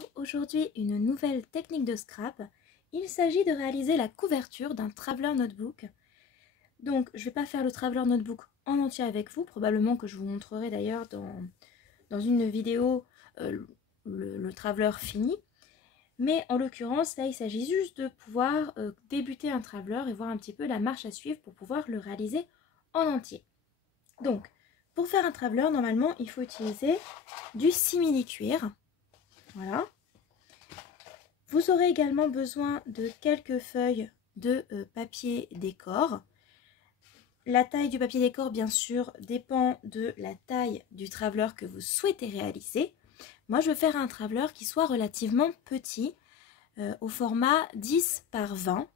Bonjour, aujourd'hui une nouvelle technique de scrap. Il s'agit de réaliser la couverture d'un Traveler Notebook. Donc je ne vais pas faire le Traveler Notebook en entier avec vous, probablement que je vous montrerai d'ailleurs dans une vidéo le Traveler fini. Mais en l'occurrence là il s'agit juste de pouvoir débuter un Traveler et voir un petit peu la marche à suivre pour pouvoir le réaliser en entier. Donc pour faire un Traveler, normalement il faut utiliser du simili-cuir. Voilà. Vous aurez également besoin de quelques feuilles de papier décor. La taille du papier décor, bien sûr, dépend de la taille du traveler que vous souhaitez réaliser. Moi, je veux faire un traveler qui soit relativement petit, au format 10 par 20.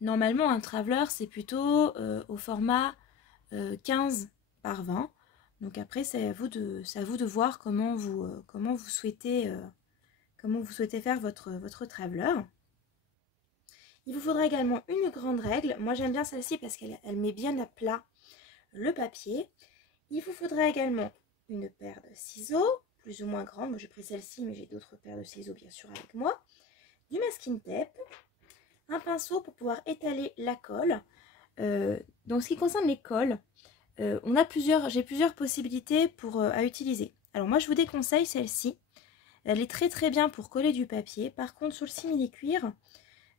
Normalement, un traveler, c'est plutôt au format 15 par 20. Donc après, c'est à vous de voir comment vous souhaitez faire votre traveler. Il vous faudra également une grande règle. Moi j'aime bien celle-ci parce qu'elle met bien à plat le papier. Il vous faudra également une paire de ciseaux, plus ou moins grande. Moi j'ai pris celle-ci, mais j'ai d'autres paires de ciseaux bien sûr avec moi. Du masking tape, un pinceau pour pouvoir étaler la colle. Donc ce qui concerne les colles, j'ai plusieurs possibilités à utiliser. Alors moi je vous déconseille celle-ci. Elle est très bien pour coller du papier. Par contre sur le simili-cuir,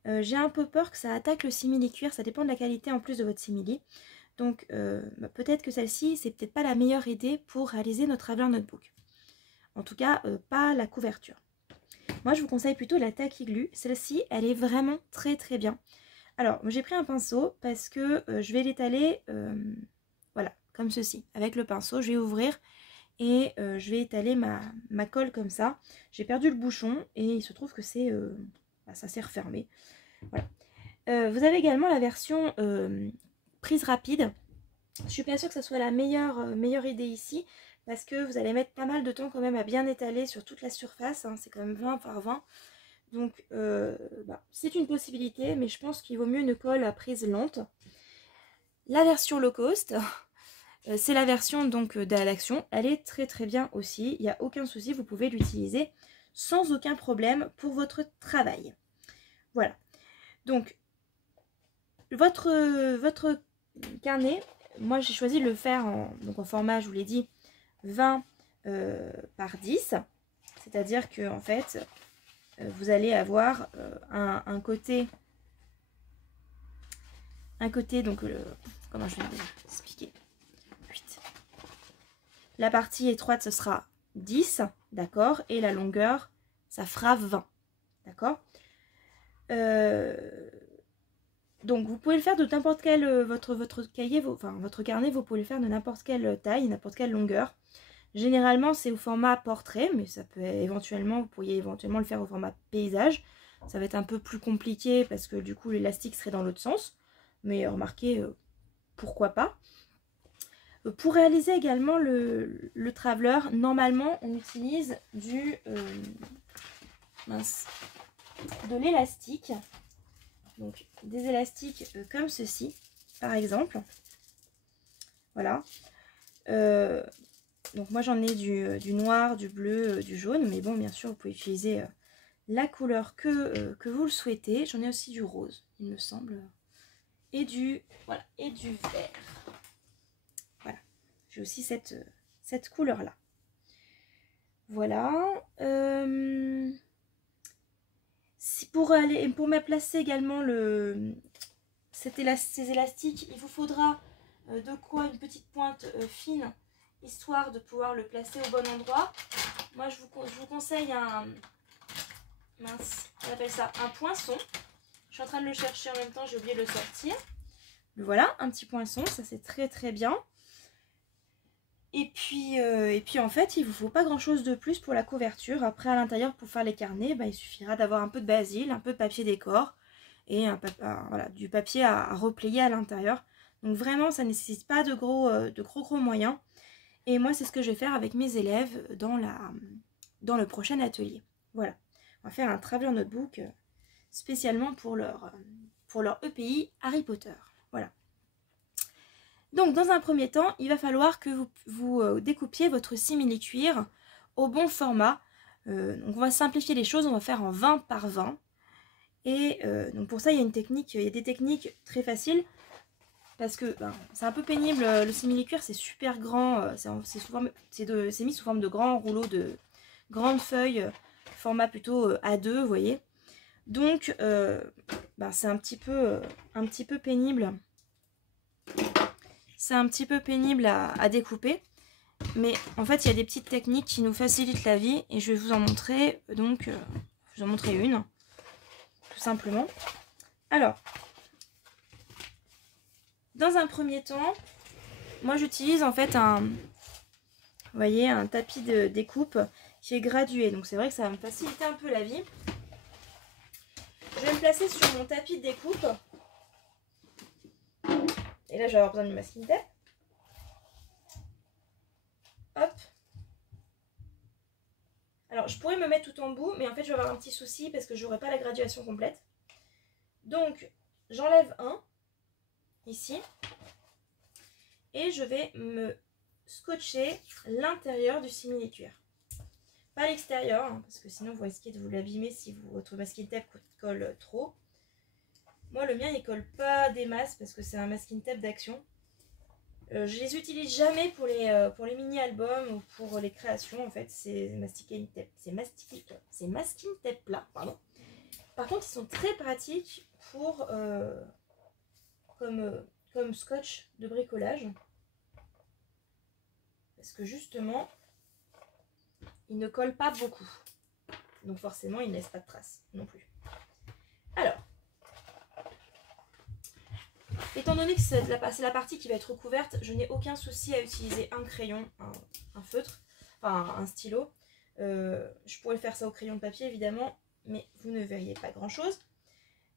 j'ai un peu peur que ça attaque le simili-cuir. Ça dépend de la qualité en plus de votre simili. Donc peut-être que celle-ci, c'est peut-être pas la meilleure idée pour réaliser notre Traveler Notebook. En tout cas, pas la couverture. Moi, je vous conseille plutôt la Tacky Glue. Celle-ci, elle est vraiment très bien. Alors, j'ai pris un pinceau parce que je vais l'étaler, voilà, comme ceci. Avec le pinceau, je vais ouvrir et je vais étaler ma colle comme ça. J'ai perdu le bouchon et il se trouve que ça s'est refermé. Voilà. Vous avez également la version prise rapide. Je suis pas sûre que ce soit la meilleure idée ici parce que vous allez mettre pas mal de temps quand même à bien étaler sur toute la surface, hein. C'est quand même 20 par 20. Donc c'est une possibilité, mais je pense qu'il vaut mieux une colle à prise lente. La version low cost, c'est la version donc d'action. Elle est très bien aussi. Il n'y a aucun souci, vous pouvez l'utiliser sans aucun problème pour votre travail. Voilà. Donc votre carnet, moi j'ai choisi de le faire en format, je vous l'ai dit, 20 par 10. C'est-à-dire que en fait, vous allez avoir un côté, donc comment je vais vous expliquer. 8. La partie étroite, ce sera 10, d'accord, et la longueur, ça fera 20, d'accord. Donc vous pouvez le faire de n'importe quel, votre cahier, votre carnet, vous pouvez le faire de n'importe quelle taille, n'importe quelle longueur. Généralement c'est au format portrait, mais ça peut vous pourriez éventuellement le faire au format paysage. Ça va être un peu plus compliqué parce que du coup l'élastique serait dans l'autre sens. Mais remarquez, pourquoi pas. Pour réaliser également le traveler, normalement on utilise de l'élastique. Donc des élastiques comme ceci, par exemple. Voilà. Donc moi j'en ai du noir, du bleu, du jaune. Mais bon, bien sûr, vous pouvez utiliser la couleur que vous le souhaitez. J'en ai aussi du rose, il me semble. Et du vert. Voilà. J'ai aussi cette couleur-là. Voilà. Pour me placer également ces élastiques, il vous faudra de quoi une petite pointe fine, histoire de pouvoir le placer au bon endroit. Moi je vous conseille on appelle ça un poinçon. Je suis en train de le chercher en même temps, j'ai oublié de le sortir. Mais voilà, un petit poinçon, ça c'est très bien. Et puis en fait, il ne vous faut pas grand chose de plus pour la couverture. Après, à l'intérieur, pour faire les carnets, il suffira d'avoir un peu de basil, un peu de papier décor et voilà, du papier à replier à l'intérieur. Donc vraiment, ça ne nécessite pas de gros moyens. Et moi, c'est ce que je vais faire avec mes élèves dans le prochain atelier. Voilà, on va faire un Traveler Notebook spécialement pour leur EPI Harry Potter. Voilà. Donc dans un premier temps, il va falloir que vous découpiez votre simili-cuir au bon format. Donc on va simplifier les choses, on va faire en 20 par 20. Et donc pour ça, il y a des techniques très faciles. Parce que c'est un peu pénible, le simili-cuir c'est super grand, c'est mis sous forme de grands rouleaux de grandes feuilles, format plutôt A2, vous voyez. Donc c'est un petit peu pénible. C'est un petit peu pénible à découper. Mais en fait il y a des petites techniques qui nous facilitent la vie et je vais vous en montrer. Donc je vais vous en montrer une, tout simplement. Alors, dans un premier temps, moi j'utilise en fait vous voyez, un tapis de découpe qui est gradué. Donc c'est vrai que ça va me faciliter un peu la vie. Je vais me placer sur mon tapis de découpe. Et là je vais avoir besoin du masking tape. Hop. Alors je pourrais me mettre tout en bout, mais en fait je vais avoir un petit souci parce que je n'aurai pas la graduation complète. Donc j'enlève un, ici. Et je vais me scotcher l'intérieur du simili-cuir. Pas l'extérieur, hein, parce que sinon vous risquez de vous l'abîmer si votre masking tape colle trop. Moi le mien il colle pas des masses parce que c'est un masking tape d'action. Je les utilise jamais pour les mini-albums ou pour les créations en fait. C'est masking tape plat, pardon. Par contre ils sont très pratiques pour comme scotch de bricolage. Parce que justement, il ne colle pas beaucoup. Donc forcément, il ne laisse pas de traces non plus. Alors, étant donné que c'est la partie qui va être recouverte, je n'ai aucun souci à utiliser un crayon, un feutre, enfin un stylo. Je pourrais faire ça au crayon de papier évidemment, mais vous ne verriez pas grand chose.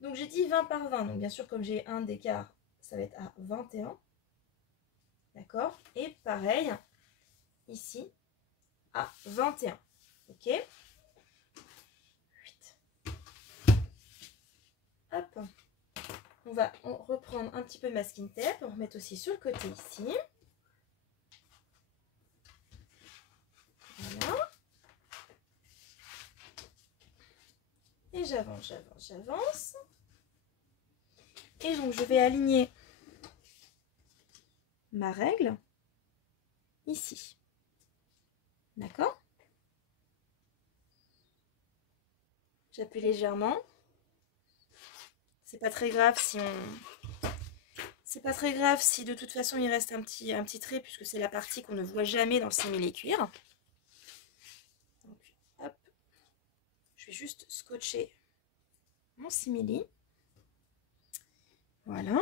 Donc j'ai dit 20 par 20, donc bien sûr comme j'ai un d'écart, ça va être à 21. D'accord? Et pareil, ici, à 21. Ok? 8. Hop. On va reprendre un petit peu de masking tape. On remet aussi sur le côté ici. Voilà. Et j'avance. Et donc je vais aligner ma règle ici. D'accord? J'appuie légèrement. C'est pas très grave si de toute façon il reste un petit trait puisque c'est la partie qu'on ne voit jamais dans le simili-cuir. Donc hop, je vais juste scotcher mon simili. Voilà.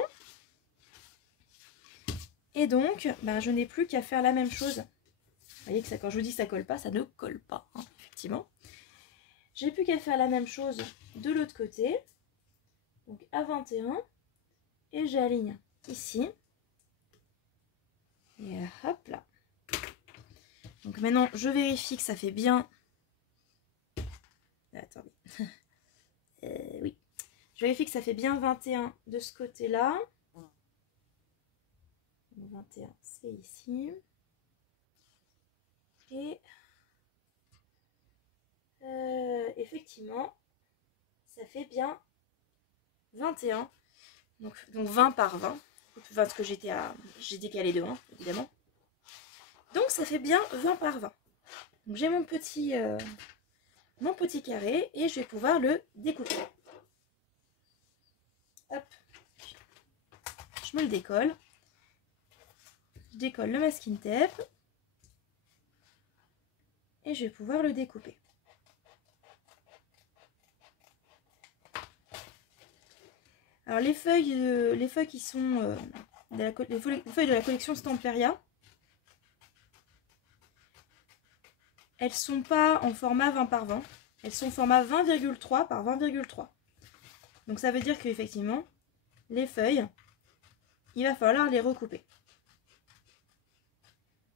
Et donc, je n'ai plus qu'à faire la même chose. Vous voyez que ça, quand je vous dis que ça colle pas, ça ne colle pas, hein, effectivement. J'ai plus qu'à faire la même chose de l'autre côté. Donc à 21. Et j'aligne ici. Et hop là. Donc maintenant, je vérifie que ça fait bien... Attendez. Oui. Je vérifie que ça fait bien 21 de ce côté-là. 21, c'est ici. Et effectivement, ça fait bien 21. Donc 20 par 20. Parce que j'ai décalé de 1, évidemment. Donc ça fait bien 20 par 20. Donc j'ai mon petit carré et je vais pouvoir le découper. Hop. Je me le décolle. Je décolle le masking tape. Et je vais pouvoir le découper. Alors les feuilles qui sont les feuilles de la collection Stamperia, elles sont pas en format 20 par 20, elles sont en format 20,3 par 20,3. Donc ça veut dire qu'effectivement, les feuilles, il va falloir les recouper.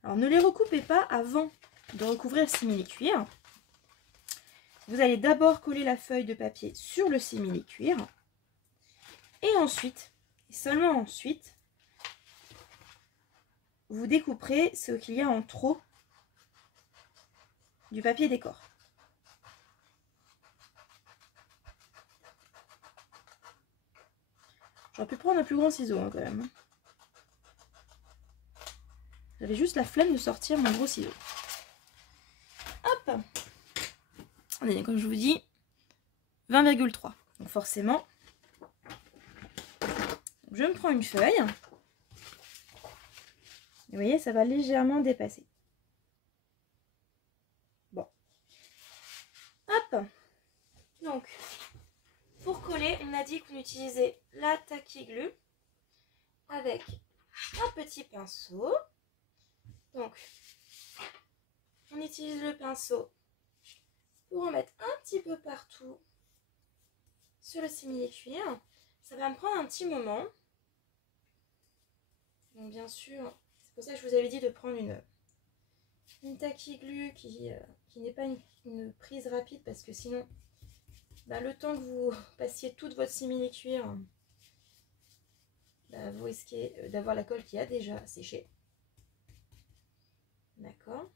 Alors ne les recoupez pas avant de recouvrir le simili-cuir. Vous allez d'abord coller la feuille de papier sur le simili-cuir. Et ensuite, et seulement ensuite, vous découperez ce qu'il y a en trop du papier décor. J'aurais pu prendre un plus grand ciseau hein, quand même. J'avais juste la flemme de sortir mon gros ciseau. Hop. Allez, comme je vous dis, 20,3. Donc forcément, je me prends une feuille. Vous voyez, ça va légèrement dépasser. Bon. Hop. Donc, pour coller, on a dit qu'on utilisait la tacky glue avec un petit pinceau. Donc, on utilise le pinceau pour en mettre un petit peu partout sur le simili-cuir. Ça va me prendre un petit moment. Donc, bien sûr, c'est pour ça que je vous avais dit de prendre une tacky glue qui n'est pas une prise rapide parce que sinon, bah, le temps que vous passiez toute votre simili-cuir, bah, vous risquez d'avoir la colle qui a déjà séché. D'accord.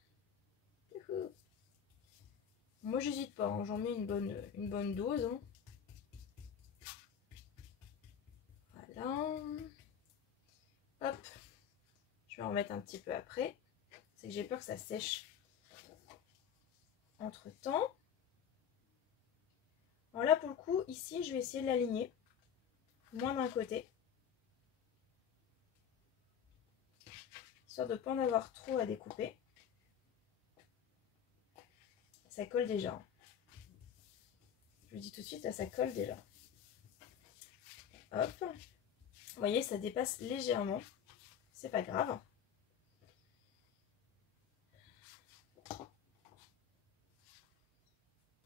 Moi, j'hésite pas, hein, j'en mets une bonne dose. Hein. Voilà. Hop. Je vais en remettre un petit peu après. C'est que j'ai peur que ça sèche entre temps. Alors là, pour le coup, ici, je vais essayer de l'aligner. Moins d'un côté. Histoire de ne pas en avoir trop à découper. Ça colle déjà. Je vous dis tout de suite, là, ça colle déjà. Hop. Vous voyez, ça dépasse légèrement. C'est pas grave.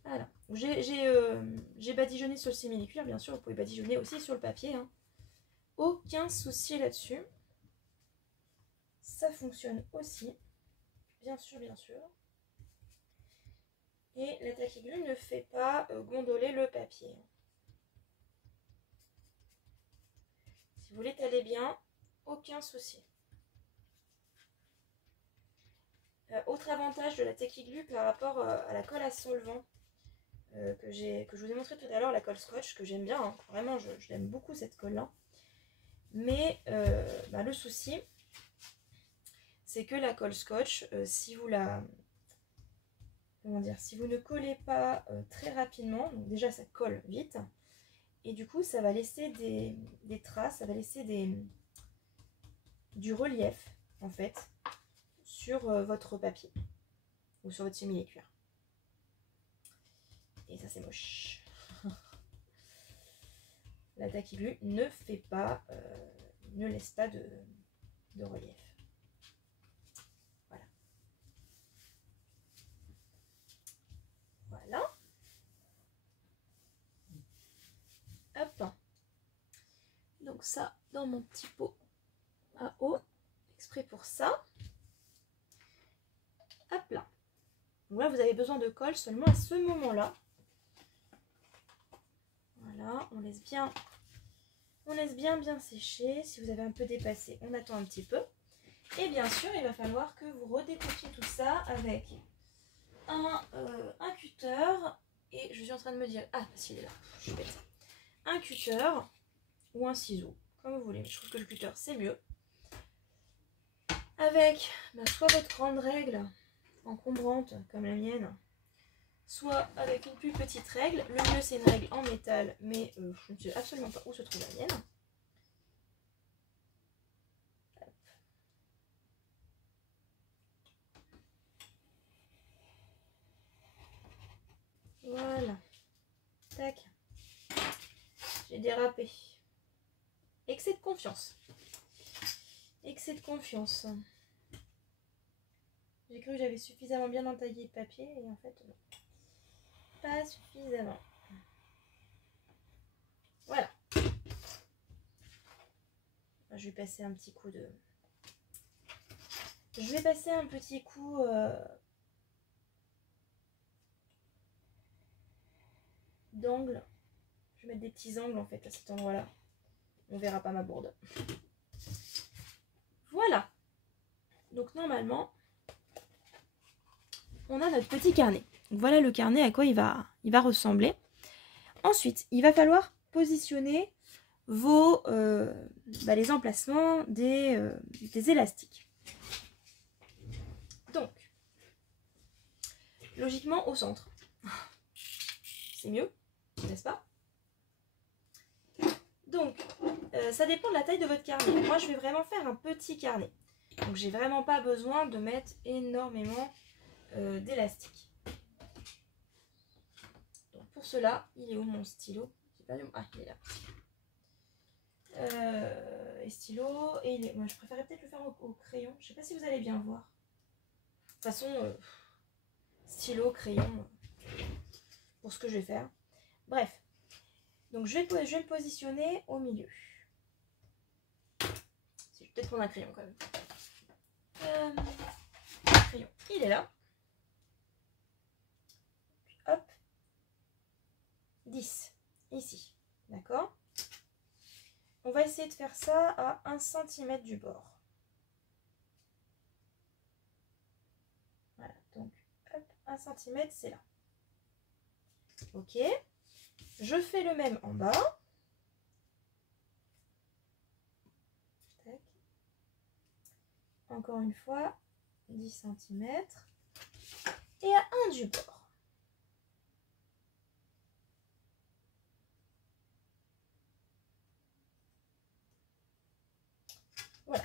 Voilà. J'ai badigeonné sur le simili-cuir, bien sûr, vous pouvez badigeonner aussi sur le papier. Hein. Aucun souci là-dessus. Ça fonctionne aussi. Bien sûr, bien sûr. Et la tacky glue ne fait pas gondoler le papier. Si vous voulez tailler bien, aucun souci. Autre avantage de la tacky glue par rapport à la colle à solvant que je vous ai montré tout à l'heure, la colle scotch, que j'aime bien. Hein. Vraiment, je l'aime beaucoup cette colle-là. Mais bah, le souci, c'est que la colle scotch, si vous ne collez pas très rapidement, donc déjà ça colle vite, et du coup ça va laisser des traces, ça va laisser du relief en fait sur votre papier ou sur votre simili-cuir. Et ça c'est moche. La tacky glue ne fait pas, ne laisse pas de relief. Voilà. Hop. Donc ça dans mon petit pot à eau, exprès pour ça. Hop là. Donc là, vous avez besoin de colle seulement à ce moment-là. Voilà, on laisse bien sécher. Si vous avez un peu dépassé, on attend un petit peu. Et bien sûr, il va falloir que vous redécoupiez tout ça avec un cutter. Et je suis en train de me dire, ah, parce qu'il est là, je suis bête. Un cutter ou un ciseau, comme vous voulez. Mais je trouve que le cutter, c'est mieux. Avec soit votre grande règle encombrante, comme la mienne, soit avec une plus petite règle. Le mieux, c'est une règle en métal, mais je ne sais absolument pas où se trouve la mienne. Voilà. Tac. J'ai dérapé. Excès de confiance. Excès de confiance. J'ai cru que j'avais suffisamment bien entaillé le papier et en fait, non. Pas suffisamment. Voilà. Je vais passer un petit coup de... Je vais passer un petit coup... d'angle. Je vais mettre des petits angles en fait à cet endroit là. On verra pas ma bourde. Voilà. Donc normalement on a notre petit carnet. Donc, voilà le carnet à quoi il va ressembler. Ensuite il va falloir positionner les emplacements des élastiques. Donc, logiquement au centre. C'est mieux, n'est-ce pas? Donc, ça dépend de la taille de votre carnet. Moi, je vais vraiment faire un petit carnet. Donc, j'ai vraiment pas besoin de mettre énormément d'élastique. Donc, pour cela, il est où mon stylo? Ah, il est là. Et stylo, et il est... Moi, je préférais peut-être le faire au crayon. Je sais pas si vous allez bien voir. De toute façon, stylo, crayon, pour ce que je vais faire. Bref. Donc, je vais me positionner au milieu. Je vais peut-être prendre un crayon quand même. Le crayon, il est là. Hop. 10. Ici. D'accord? On va essayer de faire ça à 1 cm du bord. Voilà. Donc, hop, 1 cm, c'est là. Ok. Je fais le même en bas. Tac. Encore une fois, 10 cm. Et à 1 du bord. Voilà.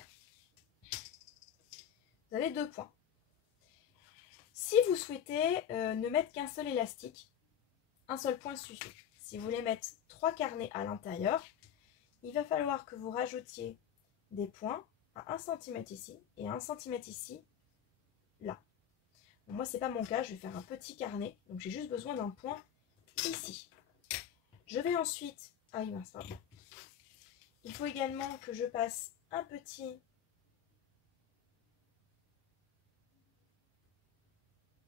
Vous avez 2 points. Si vous souhaitez ne mettre qu'un seul élastique, un seul point suffit. Si vous voulez mettre 3 carnets à l'intérieur, il va falloir que vous rajoutiez des points à 1 cm ici et à 1 cm ici, là. Bon, moi, ce n'est pas mon cas, je vais faire un petit carnet, donc j'ai juste besoin d'un point ici. Je vais ensuite... Ah oui, mince, pardon. Il faut également que je passe un petit...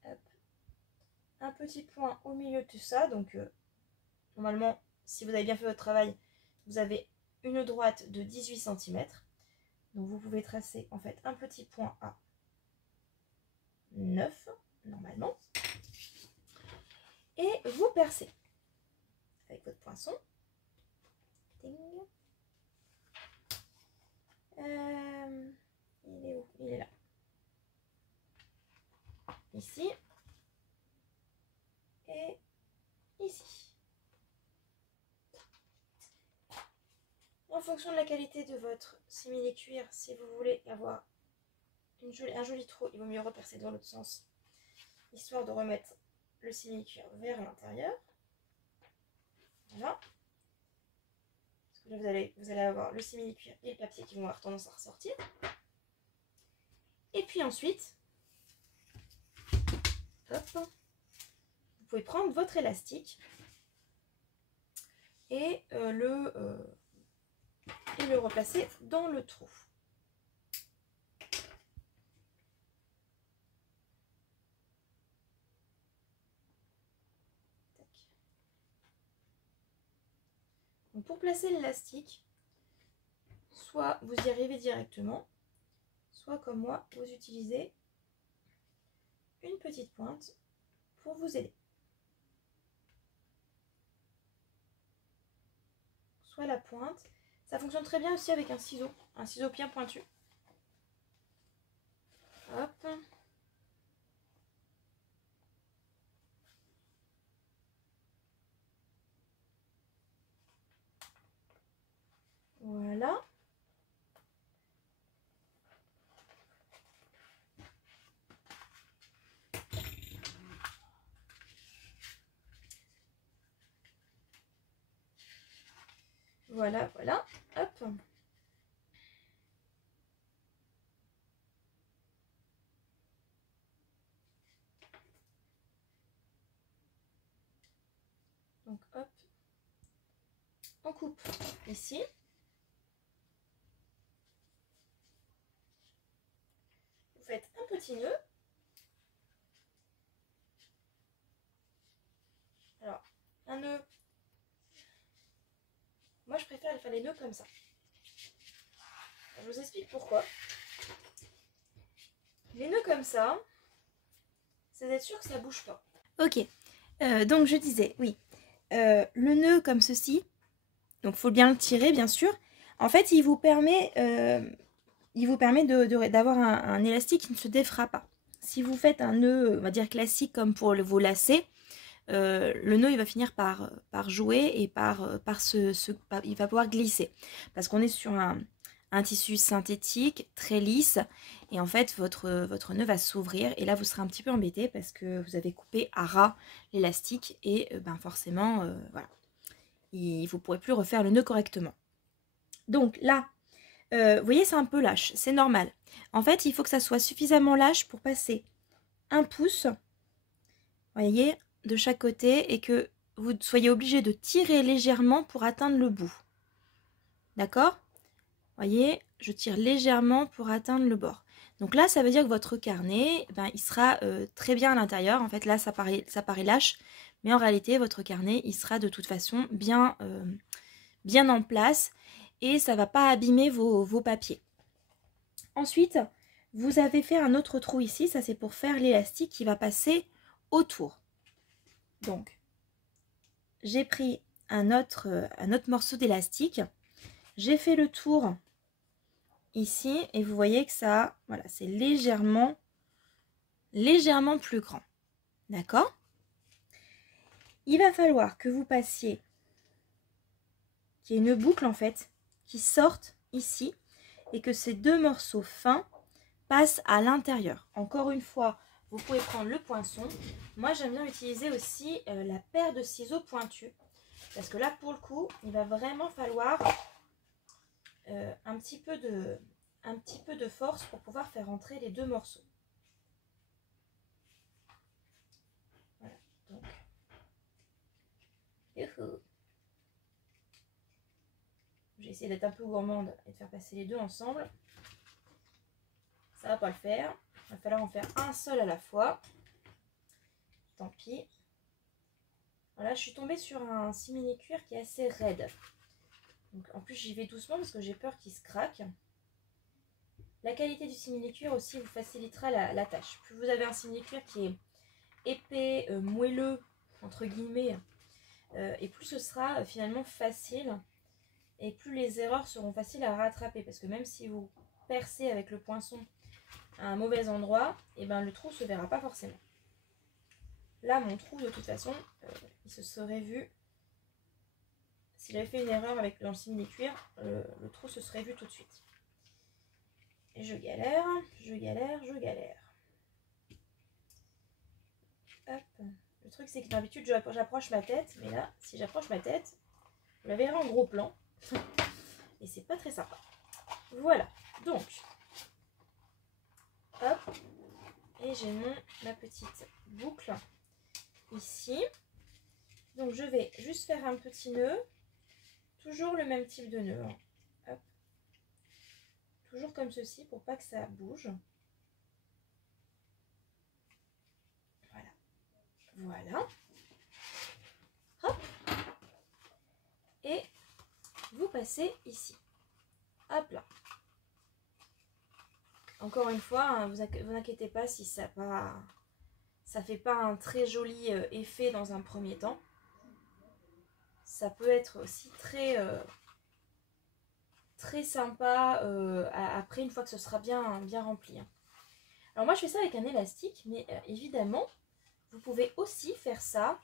Hop, un petit point au milieu de tout ça, donc normalement, si vous avez bien fait votre travail, vous avez une droite de 18 cm. Donc vous pouvez tracer en fait un petit point à 9, normalement. Et vous percez avec votre poinçon. Il est où? Il est là. Ici. Et ici. En fonction de la qualité de votre simili-cuir, si vous voulez avoir un joli trou, il vaut mieux repercer dans l'autre sens, histoire de remettre le simili-cuir vers l'intérieur. Voilà. Parce que là, vous allez avoir le simili-cuir et le papier qui vont avoir tendance à ressortir. Et puis ensuite, hop, vous pouvez prendre votre élastique et le replacer dans le trou. Donc pour placer l'élastique, soit vous y arrivez directement, soit comme moi, vous utilisez une petite pointe pour vous aider. Soit la pointe. Ça fonctionne très bien aussi avec un ciseau bien pointu. Hop. Voilà. Voilà, voilà. Hop. Donc hop. On coupe ici. Vous faites un petit nœud. Alors, un nœud. Moi, je préfère faire les nœuds comme ça. Je vous explique pourquoi. Les nœuds comme ça, c'est d'être sûr que ça ne bouge pas. Ok, donc je disais, oui, le nœud comme ceci Donc il faut bien le tirer bien sûr. En fait il vous permet d'avoir un élastique qui ne se défera pas. Si vous faites un nœud, on va dire classique comme pour vos lacets, le nœud il va finir par jouer et il va pouvoir glisser. Parce qu'on est sur un tissu synthétique, très lisse, et en fait votre nœud va s'ouvrir, et là vous serez un petit peu embêté parce que vous avez coupé à ras l'élastique, et forcément, voilà, vous ne pourrez plus refaire le nœud correctement. Donc là, vous voyez, c'est un peu lâche, c'est normal. En fait, il faut que ça soit suffisamment lâche pour passer un pouce, voyez, de chaque côté, et que vous soyez obligé de tirer légèrement pour atteindre le bout. D'accord? Voyez, je tire légèrement pour atteindre le bord. Donc là, ça veut dire que votre carnet, il sera très bien à l'intérieur. En fait, là, ça paraît lâche, mais en réalité, votre carnet, il sera de toute façon bien en place, et ça ne va pas abîmer vos papiers. Ensuite, vous avez fait un autre trou ici, ça c'est pour faire l'élastique qui va passer autour. Donc, j'ai pris un autre morceau d'élastique, j'ai fait le tour ici, et vous voyez que ça, voilà, c'est légèrement plus grand. D'accord? Il va falloir que vous passiez, qu'il y ait une boucle en fait, qui sorte ici, et que ces deux morceaux fins passent à l'intérieur. Encore une fois, vous pouvez prendre le poinçon. Moi, j'aime bien utiliser aussi la paire de ciseaux pointus, parce que là, pour le coup, il va vraiment falloir un petit peu de force pour pouvoir faire entrer les deux morceaux. Voilà, donc. Youhou. J'ai essayé d'être un peu gourmande et de faire passer les deux ensemble. Ça va pas le faire. Il va falloir en faire un seul à la fois. Tant pis. Voilà, je suis tombée sur un simili-cuir qui est assez raide. Donc, en plus, j'y vais doucement parce que j'ai peur qu'il se craque. La qualité du simili-cuir aussi vous facilitera la tâche. Plus vous avez un simili-cuir qui est épais, moelleux, entre guillemets, et plus ce sera finalement facile, et plus les erreurs seront faciles à rattraper. Parce que même si vous percez avec le poinçon à un mauvais endroit, et le trou ne se verra pas forcément. Là, mon trou, de toute façon, il se serait vu. Si j'avais fait une erreur dans le simili-cuir, le trou se serait vu tout de suite. Et je galère. Hop. Le truc, c'est que d'habitude, j'approche ma tête. Mais là, si j'approche ma tête, vous la verrez en gros plan. Et c'est pas très sympa. Voilà. Donc, hop. Et j'ai ma petite boucle ici. Donc, je vais juste faire un petit nœud. Toujours le même type de nœud. Hop. Toujours comme ceci pour pas que ça bouge. Voilà. Hop. Et vous passez ici. Hop là. Encore une fois, hein, vous inquiétez pas si ça fait pas un très joli effet dans un premier temps. Ça peut être aussi très sympa après, une fois que ce sera bien rempli. Hein. Alors moi je fais ça avec un élastique, mais évidemment vous pouvez aussi faire ça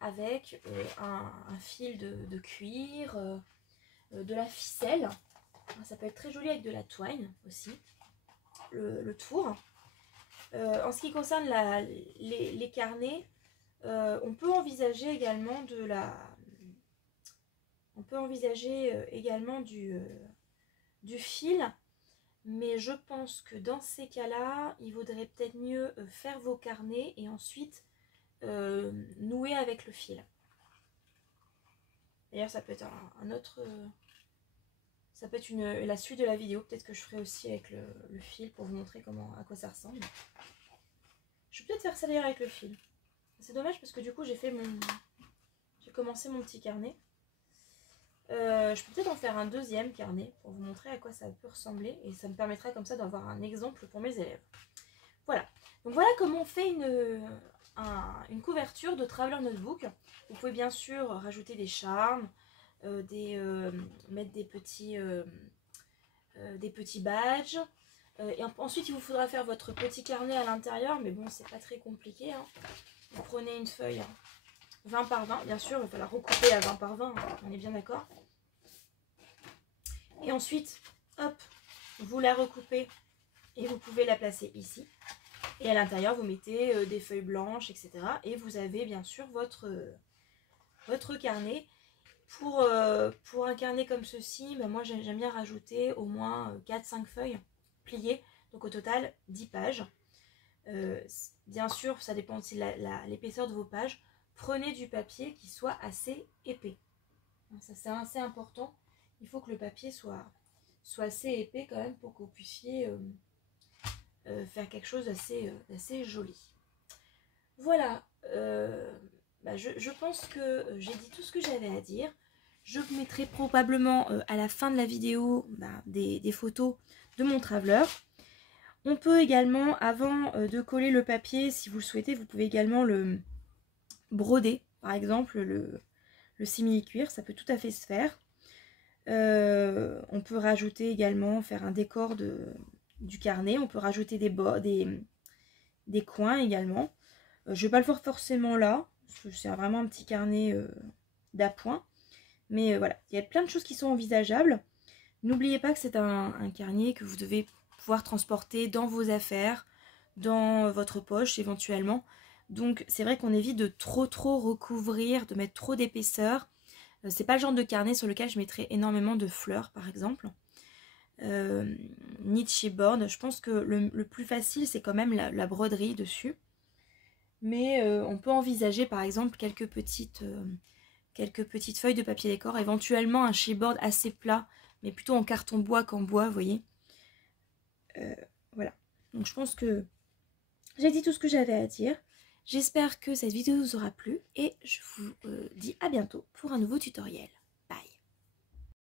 avec un fil de cuir, de la ficelle. Ça peut être très joli avec de la twine aussi, le tour. En ce qui concerne les carnets, on peut envisager également du fil, mais je pense que dans ces cas-là, il vaudrait peut-être mieux faire vos carnets et ensuite nouer avec le fil. D'ailleurs, ça peut être un autre... ça peut être la suite de la vidéo. Peut-être que je ferai aussi avec le fil pour vous montrer à quoi ça ressemble. Je vais peut-être faire ça d'ailleurs avec le fil. C'est dommage parce que du coup, j'ai commencé mon petit carnet. Je peux peut-être en faire un deuxième carnet pour vous montrer à quoi ça peut ressembler. Et ça me permettra comme ça d'avoir un exemple pour mes élèves. Voilà. Donc voilà comment on fait une couverture de Traveler Notebook. Vous pouvez bien sûr rajouter des charmes, mettre des petits badges. Et ensuite, il vous faudra faire votre petit carnet à l'intérieur, mais bon, c'est pas très compliqué. Hein. Vous prenez une feuille 20 par 20, bien sûr, il va falloir recouper à 20 par 20, hein, on est bien d'accord. Et ensuite, hop, vous la recoupez et vous pouvez la placer ici. Et à l'intérieur, vous mettez des feuilles blanches, etc. Et vous avez bien sûr votre carnet. Pour un carnet comme ceci, ben moi j'aime bien rajouter au moins 4-5 feuilles pliées. Donc au total, 10 pages. Bien sûr, ça dépend aussi de l'épaisseur de vos pages. Prenez du papier qui soit assez épais. Ça c'est assez important. Il faut que le papier soit assez épais quand même pour que vous puissiez faire quelque chose d'assez joli. Voilà, je pense que j'ai dit tout ce que j'avais à dire. Je vous mettrai probablement à la fin de la vidéo des photos de mon traveler. On peut également, avant de coller le papier, si vous le souhaitez, vous pouvez également le broder. Par exemple, le simili-cuir, ça peut tout à fait se faire. On peut rajouter également, faire un décor du carnet. On peut rajouter des coins également. Je ne vais pas le faire forcément là, parce que c'est vraiment un petit carnet d'appoint. Mais voilà, il y a plein de choses qui sont envisageables. N'oubliez pas que c'est un carnet que vous devez pouvoir transporter dans vos affaires, dans votre poche éventuellement. Donc c'est vrai qu'on évite de trop recouvrir, de mettre trop d'épaisseur. C'est pas le genre de carnet sur lequel je mettrais énormément de fleurs par exemple. Ni de chipboard. Je pense que le plus facile c'est quand même la broderie dessus. Mais on peut envisager par exemple quelques petites feuilles de papier décor, éventuellement un chipboard assez plat, mais plutôt en carton bois qu'en bois, vous voyez. Voilà. Donc je pense que j'ai dit tout ce que j'avais à dire. J'espère que cette vidéo vous aura plu et je vous dis à bientôt pour un nouveau tutoriel.